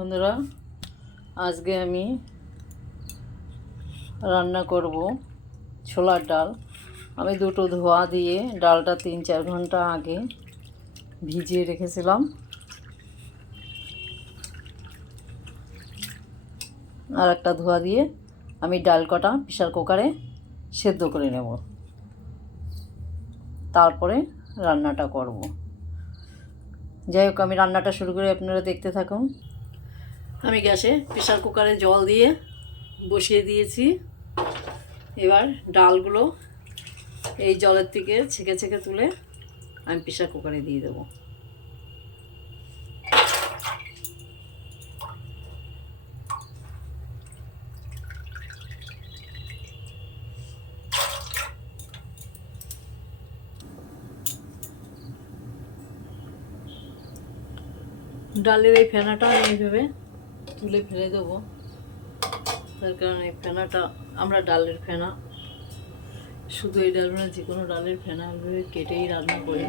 বন্ধুরা, আজকে আমি রান্না করব ছোলার ডাল। আমি দুটো ধোয়া দিয়ে ডালটা তিন চার ঘণ্টা আগে ভিজিয়ে রেখেছিলাম। আর একটা ধোয়া দিয়ে আমি ডাল কটা প্রেশার কুকারে সেদ্ধ করে নেব। তারপরে রান্নাটা করব। যাই হোক, আমি রান্নাটা শুরু করে আপনারা দেখতে থাকুন। আমি গ্যাসে প্রেশার কুকারে জল দিয়ে বসিয়ে দিয়েছি। এবার ডালগুলো এই জলের থেকে ছেঁকে ছেঁকে তুলে আমি প্রেশার কুকারে দিয়ে দেবো। ডালের এই ফেনাটা আমি এইভাবে তুলে ফেলে দেবো। তার কারণে এই ফেনাটা আমরা ডালের ফেনা। শুধু এই ডাল না যে কোনো ডালের ফেনা এইভাবে কেটেই রান্না করি।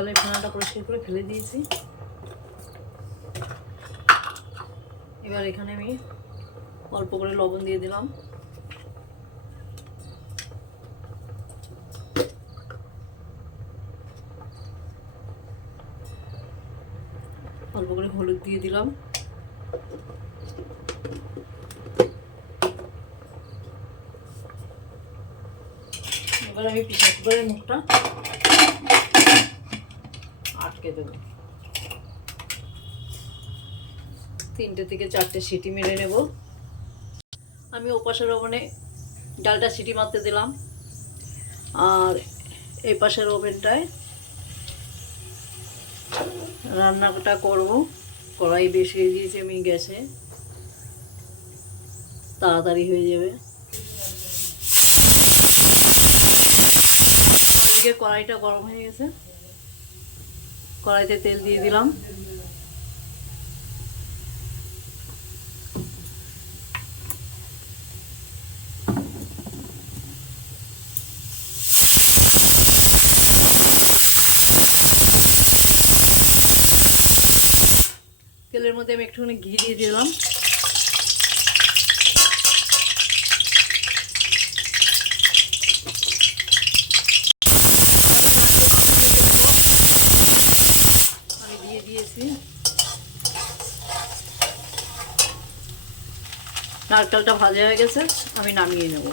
ডালের ফেনাটা পরিষ্কার করে ফেলে দিয়েছি। এবার এখানে আমি অল্প করে লবণ দিয়ে দিলাম। অল্প করে হলুদ দিয়ে দিলাম। এবার আমি প্রেশার কুকারের মুখটা আটকে দেবো। তিনটে থেকে চারটে সিটি মেরে নেব। আমি ওপাশের ওভেনে ডালটা সিটি মারতে দিলাম। আর এই পাশের ওভেনটায় রান্নাটা করব। কড়াই বসিয়ে দিয়েছি আমি গ্যাসে। তাড়াতাড়ি হয়ে যাবে। এদিকে কড়াইটা গরম হয়ে গেছে। কড়াইতে তেল দিয়ে দিলাম। তেলের মধ্যে আমি একটুখানি ঘি দিয়ে দিলাম আমি দিয়েছি নারকেলটা ভাজা হয়ে গেছে আমি নামিয়ে নেব।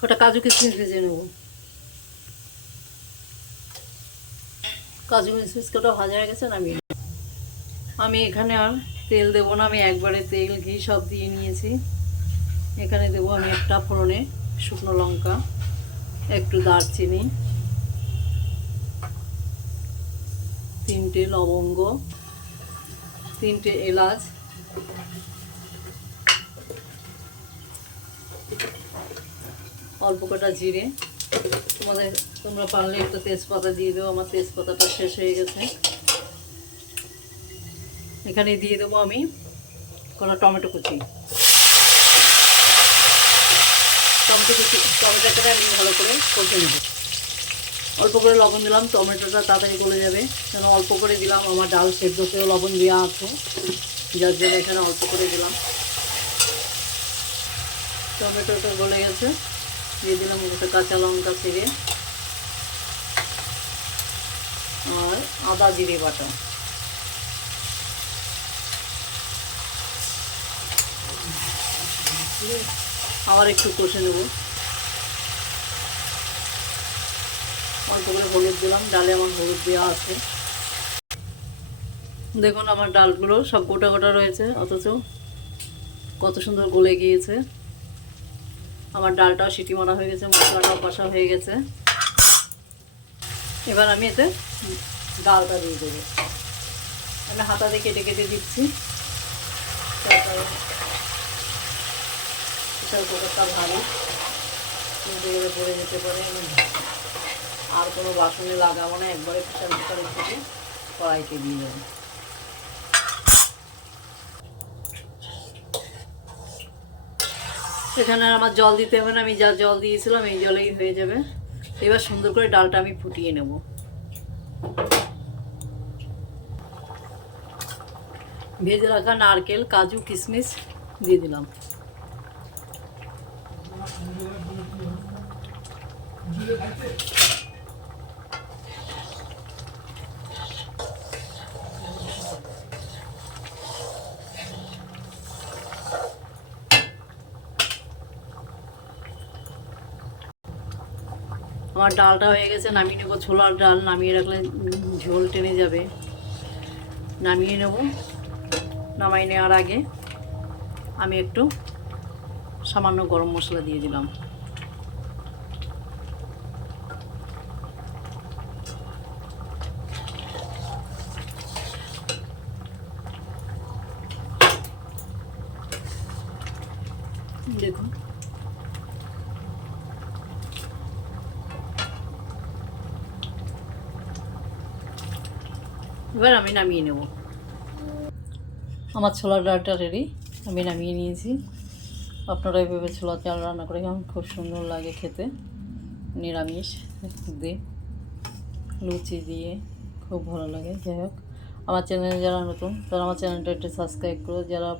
কটা কাজু কিশমিশ ভেজে নেব কাজু কিশমিশ কটা ভাজা হয়ে গেছে নেব। আমি এখানে আর তেল দেবো না, আমি একবারে তেল, ঘি সব দিয়ে নিয়েছি এখানে দেবো আমি একটা ফোড়নে শুকনো লঙ্কা, একটু দারচিনি, তিনটে লবঙ্গ, তিনটে এলাচ অল্প কটা জিরে। তোমাদের, তোমরা পারলে একটু তেজপাতা দিয়ে দেবো আমার তেজপাতাটা শেষ হয়ে গেছে। এখানে দিয়ে দেবো আমি কোনো টমেটো কুচি। টমেটো কুচি টমেটোটা আমি ভালো করে কষে নেব। অল্প করে লবণ দিলাম, টমেটোটা তাড়াতাড়ি গলে যাবে। কেন, অল্প করে দিলাম, আমার ডাল সেদ্ধতেও লবণ দেওয়া আছে। যার জন্য এখানে অল্প করে দিলাম। টমেটোটা গলে গেছে। দিয়ে দিলাম একটা কাঁচা লঙ্কা ছেড়ে আর আদা, জিরে বাটা। আবার একটু কষে নেব। অল্প করে হলুদ দিলাম, ডালে আমার হলুদ দেওয়া আছে। দেখুন আমার ডালগুলো সব গোটা গোটা রয়েছে, অথচ কত সুন্দর গলে গিয়েছে। আমার ডালটাও সিটি মারা হয়ে গেছে, মশলাটাও কষা হয়ে গেছে। এবার আমি এতে ডালটা দিয়ে দেবো। আমি হাতাতে কেটে কেটে দিচ্ছি। তারপরে প্রেশার কুকারটা ভালো। পড়ে যেতে পারে। আর কোনো বাসনে লাগাবো না, একবারে প্রেশার কুকারের থেকে কড়াইতে দিয়ে দেবো। আর আমার জল দিতে হবে না, আমি যা জল দিয়েছিলাম এই জলেই হয়ে যাবে। এবার সুন্দর করে ডালটা আমি ফুটিয়ে নেব। ভেজে রাখা নারকেল, কাজু, কিশমিশ দিয়ে দিলাম। আমার ডালটা হয়ে গেছে, নামিয়ে নেব। ছোলার ডাল নামিয়ে রাখলে ঝোল টেনে যাবে। নামিয়ে নেব। নামাই নেওয়ার আগে আমি একটু সামান্য গরম মশলা দিয়ে দিলাম। দেখুন। এবার আমি নামিয়ে নেব। আমার ছোলার ডালটা রেডি আমি নামিয়ে নিয়েছি। আপনারা এভাবে ছোলার চাল রান্না করে খান খুব সুন্দর লাগে খেতে। নিরামিষ দিয়ে লুচি দিয়ে খুব ভালো লাগে, যাই হোক। আমার চ্যানেলে যারা নতুন, তারা আমার চ্যানেলটা একটু সাবস্ক্রাইব করো। যারা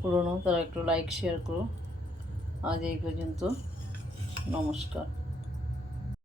পুরনো, তারা একটু লাইক শেয়ার করো। আজ এই পর্যন্ত, নমস্কার।